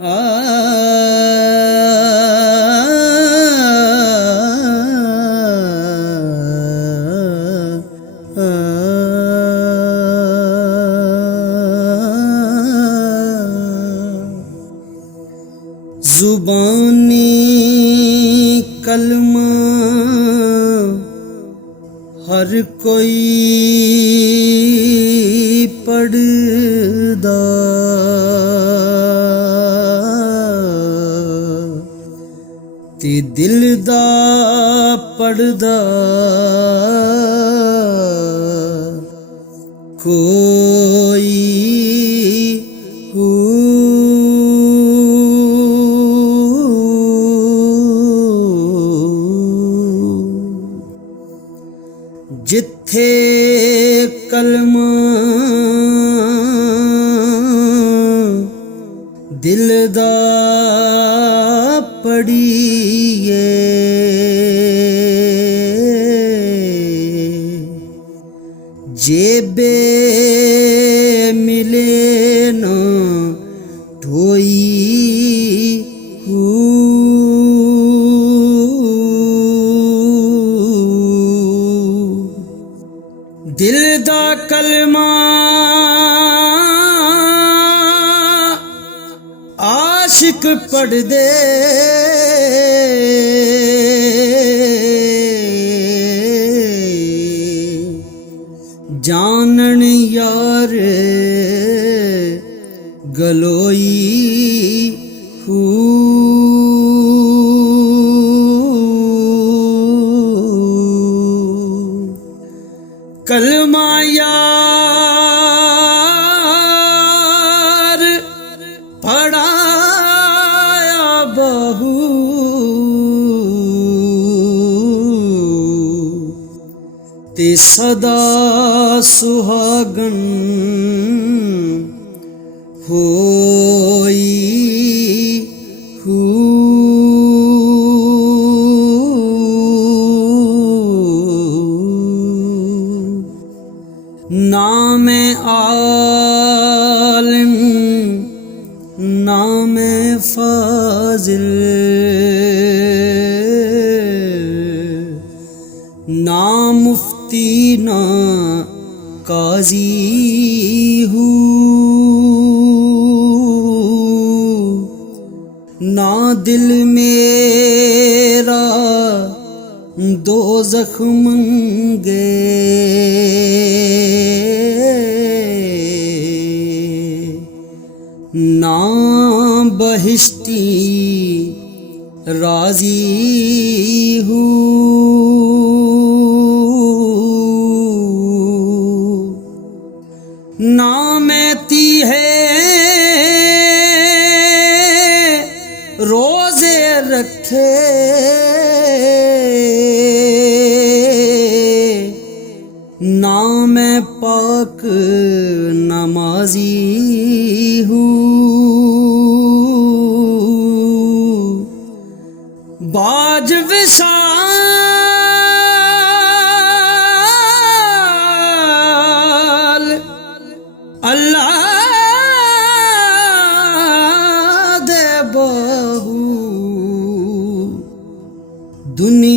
आ जुबानी कलमा हर कोई पढ़दा, ते दिल दा पढ़दा कोई हो। जिथे कलमा दिल दा पढ़िए, जेबे मिले ना ढोई हो। दिल दा कलमा आशिक पढ़ दे, जानन यार गलोई हो। कलमा यार पढ़ाया बहु, ते सदा सुहागन होई हो। नाम आलिम नाम फाजिल, ना मुफ्ती ना काजी हूँ, ना दिल मेरा दोज़ख मंगे, ना बहिश्ती राजी हूँ। ना मैती है रोजे रखे, ना मैं पाक नमाजी हूँ। बाज विशाल अल्लाह दे बहु, दुनिया